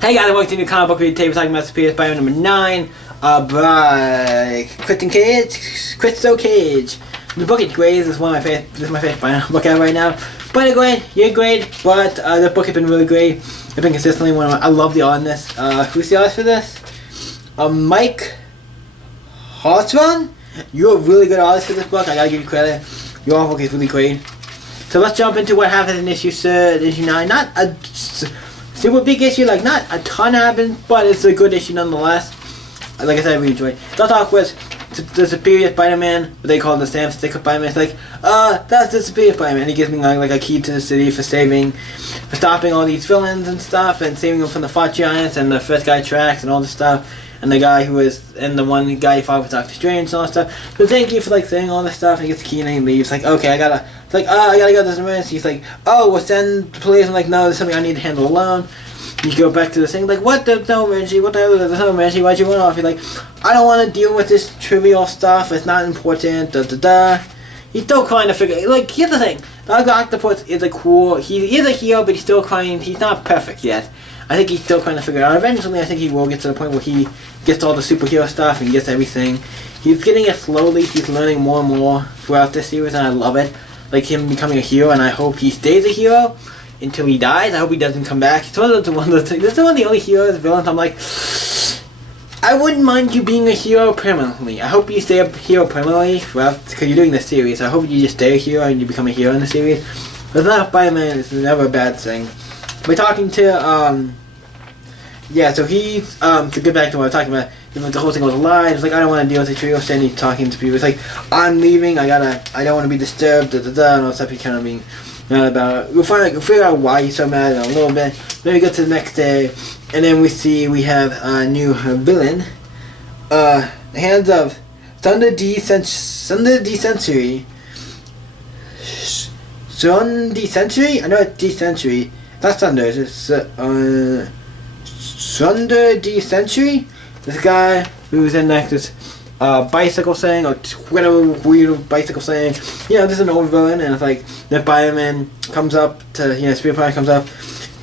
Hey guys, welcome to the new comic book review. Today we're talking about Superior Spider-Man number 9 by Crystal Cage. The book is great. This is one of my favorite. This is my favorite Spider-Man book out right now. But great, you're great. But the book has been really great. It's been consistently one of my. I love the art in this. Who's the artist for this? Mike Hartman. You're a really good artist for this book. I gotta give you credit. Your book is really great. So let's jump into what happens in issue 9. Not a super big issue, like not a ton happens, but it's a good issue nonetheless. Like I said, I really enjoyed it. The talk was the Superior Spider-Man, what they call the Sam Stick of Spider-Man. It's like, that's the Superior Spider-Man. He gives me like a key to the city for stopping all these villains and stuff, and saving them from the Fought Giants and the first guy Tracks and all this stuff. And the guy who was, and the one guy he fought with Doctor Strange and all that stuff. So thank you for like saying all this stuff. And he gets the key and he leaves. Like, okay, I gotta go to this emergency. He's like, oh, we'll send the police. I'm like, no, there's something I need to handle alone. You go back to the thing, like, what? There's no emergency. What the hell? There's no emergency. Why'd you run off? He's like, I don't want to deal with this trivial stuff. It's not important. Da da da. He's still trying to figure. Like, here's the thing. The Octopus is a cool. He is a hero, but he's still trying. He's not perfect yet. I think he's still trying to figure it out. Eventually, I think he will get to the point where he gets all the superhero stuff and gets everything. He's getting it slowly. He's learning more and more throughout this series, and I love it. Like him becoming a hero, and I hope he stays a hero until he dies. I hope he doesn't come back. It's one of the things. This is one of the only heroes, villains. I'm like, I wouldn't mind you being a hero permanently. I hope you stay a hero permanently throughout, because you're doing this series. I hope you just stay a hero and you become a hero in the series. But not Spider-Man is never a bad thing. We're talking to yeah, so he's, to get back to what I was talking about, the whole thing was a lie. It's like, I don't want to deal with the trio, standing talking to people. It's like, I'm leaving, I don't want to be disturbed, da da da, and all stuff. He's kind of being mad about it. We'll figure out why he's so mad in a little bit. Then we go to the next day, and then we have a new villain. The hands of Thunder D Century. Sun D Century? I know it's D Century. That's Thunder. It's Thunder D Century. This guy who's in like this bicycle thing, or whatever weird bicycle thing. You know, this is an old villain, and it's like the Spider-Man comes up to, Spirit Spider comes up,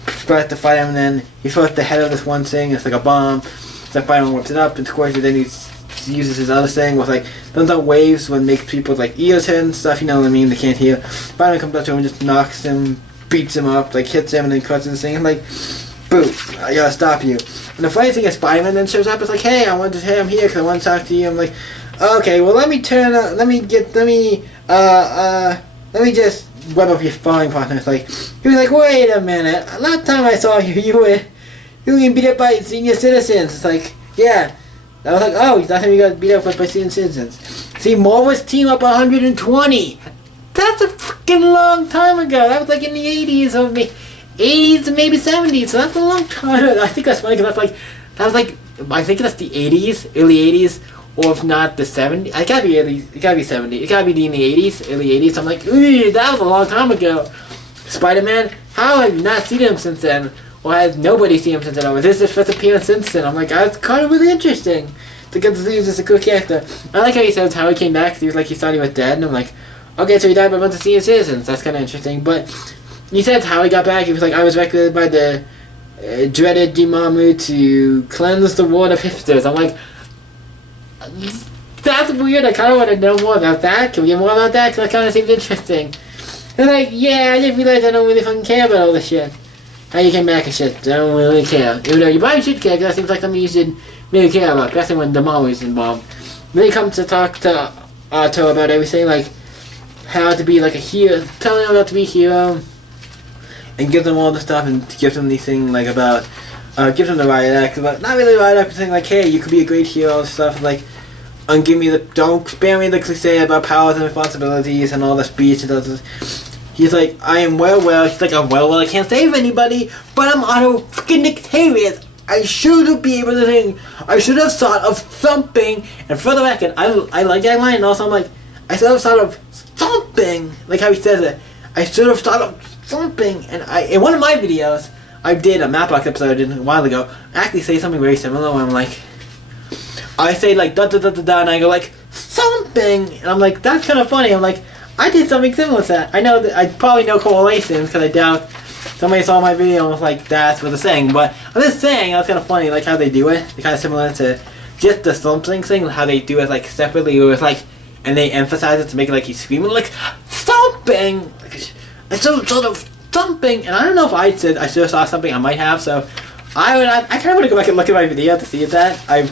tries to fight him, and then he throws the head of this one thing. It's like a bomb. So Spider-Man whips it up and squares it. Then he uses his other thing with like those out waves when makes people like ears hit and stuff. You know what I mean? They can't hear. Spider-Man comes up to him and just knocks him, beats him up, like hits him, and then cuts his thing. And like, boom! I gotta stop you. And the funny thing is, Spider-Man then shows up. It's like, hey, I'm here because I want to talk to you. I'm like, okay, well, let me just web up your sparring partner. It's like, he was like, wait a minute. Last time I saw you, you were getting beat up by senior citizens. It's like, yeah. I was like, oh, last time you got beat up by senior citizens. See, Marvel's Team Up 120. That's a freaking long time ago. That was like in the 80s or maybe 80s and maybe 70s. So that's a long time. I think that's funny because I think that's the 80s, early 80s, or if not the 70s. It gotta be 80s. It gotta be 70s. It gotta be in the 80s, early 80s. I'm like, ooh, that was a long time ago. Spider-Man, how have you not seen him since then? Or has nobody seen him since then? Or is this his first appearance since then? I'm like, that's kind of really interesting. To get to see he's just a cool character. I like how he says how he came back. He was like, he thought he was dead. And I'm like, okay, so he died by a bunch of senior citizens. That's kind of interesting. But he said how he got back. He was like, I was recruited by the dreaded Dimamu to cleanse the world of hipsters. I'm like, that's weird. I kind of want to know more about that. Can we get more about that? Because that kind of seems interesting. And like, yeah, I didn't realize I don't really fucking care about all this shit. How you came back and shit. I don't really care. Even though you probably should care, because that seems like something you should really care about, especially when Dimamu is involved. Then he comes to talk to Otto about everything, like how to be like a hero, telling him how to be a hero, and give them all the stuff, and gives them these things like about, gives them the riot act, but not really riot act, but saying like, hey, you could be a great hero and stuff, like, and don't spare me the cliche about powers and responsibilities and all the speech and all this. He's like, I am well. He's like, I'm well. I can't save anybody, but I'm Otto freaking Octavius. I should be able to think. I should have thought of something. And for the record, I like that line, and also I'm like, I should have thought of something. Like how he says it. I should have thought of something. And in one of my videos, I did a Mapbox episode I did a while ago. I actually say something very similar where I'm like, I say like da da da da da, and I go like something, and I'm like, that's kind of funny. I'm like, I did something similar to that. I know that I probably know correlations because I doubt somebody saw my video and was like, that's what they're saying. But I'm just saying, that's kind of funny, like how they do it. It's kind of similar to just the thumping thing, how they do it like separately, where it's like, and they emphasize it to make it like he's screaming, like, stomping! It's sort of thumping, and I don't know if I should have saw something, I might have, so I kind of want to go back and look at my video to see that. I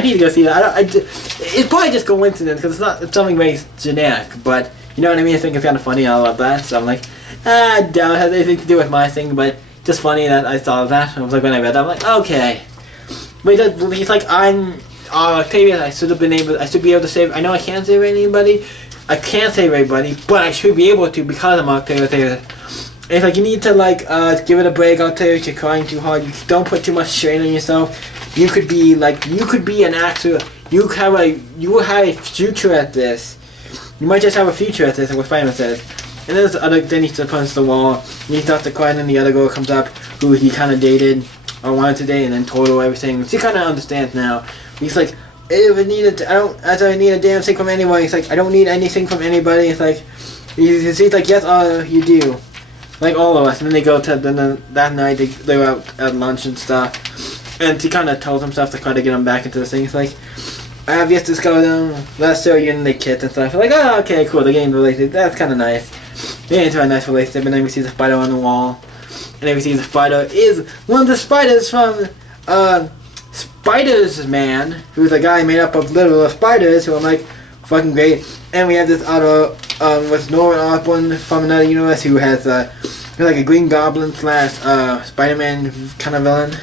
need to go see that. It's probably just coincidence, because it's something very generic, but you know what I mean? I think it's kind of funny, I love that, so I'm like, I doubt it has anything to do with my thing, but just funny that I saw that. I was like, when I read that, I'm like, okay. But he's like, I'm Octavius, I should be able to save, I know I can't save anybody, I can't save everybody, but I should be able to because I'm Octavius. It's like, you need to like, give it a break, Octavius, you're crying too hard, you don't put too much strain on yourself. You could be an actor, you have a future at this. You might just have a future at this, like what Spider-Man says. And then he punches the wall, and he starts to cry, and then the other girl comes up, who he kind of dated, or wanted to date, and then told her everything. She kind of understands now. He's like, I don't need a damn thing from anyone. He's like, I don't need anything from anybody. It's like, he's like, yes, you do. Like all of us. And then they go to, that night, they were out at lunch and stuff. And he kind of tells himself to try to get him back into the thing. He's like, I have yet to discover them. Let's show you, and they kiss and stuff. Like, oh, okay, cool, they're getting related. That's kind of nice. They're into a nice relationship, and then we see the spider on the wall. And then we see the spider is one of the spiders from, Spiders Man, who's a guy made up of literal spiders, who I'm like, fucking great. And we have this Otto, with Norman Osborn from another universe, who has, like a Green Goblin / Spider-Man kind of villain.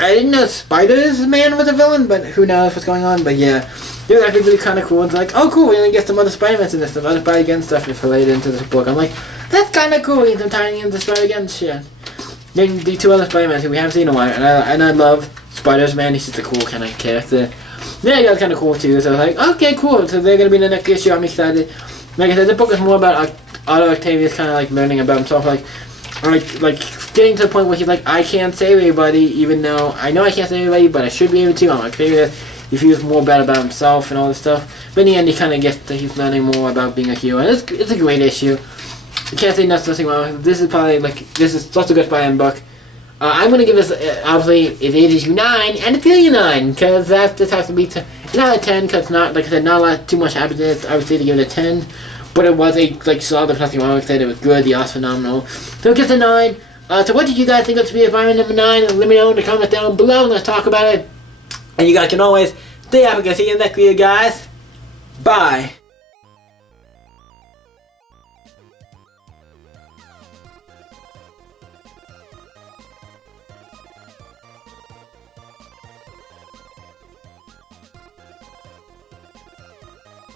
I didn't know Spiders-Man was a villain, but who knows what's going on, but yeah. It was actually really kind of cool. It's like, oh cool, we're gonna get some other Spider-Mans in this, some other Spider-Again stuff is related into this book. I'm like, that's kind of cool, some tying into Spider-Again shit. Then the two other Spider-Mans who we haven't seen in a while, and I love Spiders-Man, he's just a cool kind of character. Yeah, that's kind of cool too, so I was like, okay, cool, so they're gonna be in the next issue, I'm excited. Like I said, the book is more about Otto Octavius kind of like learning about himself, like getting to the point where he's like, I can't save anybody, even though I know I can't save anybody, but I should be able to. I'm Octavius. He feels more bad about himself and all this stuff. But in the end, he kind of gets that he's learning more about being a hero. And it's a great issue. I can't say nothing wrong. This is probably this is such a good Spider-Man book. I'm gonna give this obviously it ages you 9 and it's you 9 because this has to be not a 10 because not like I said not a lot too much happens in it. I would say to give it a 10. But it was a solid, there's nothing wrong with it. It was good, the art's phenomenal. So it gets a 9. So what did you guys think of Spider Spider-Man number 9? And let me know in the comments down below and let's talk about it. And you guys can always stay up and see you next video, guys. Bye.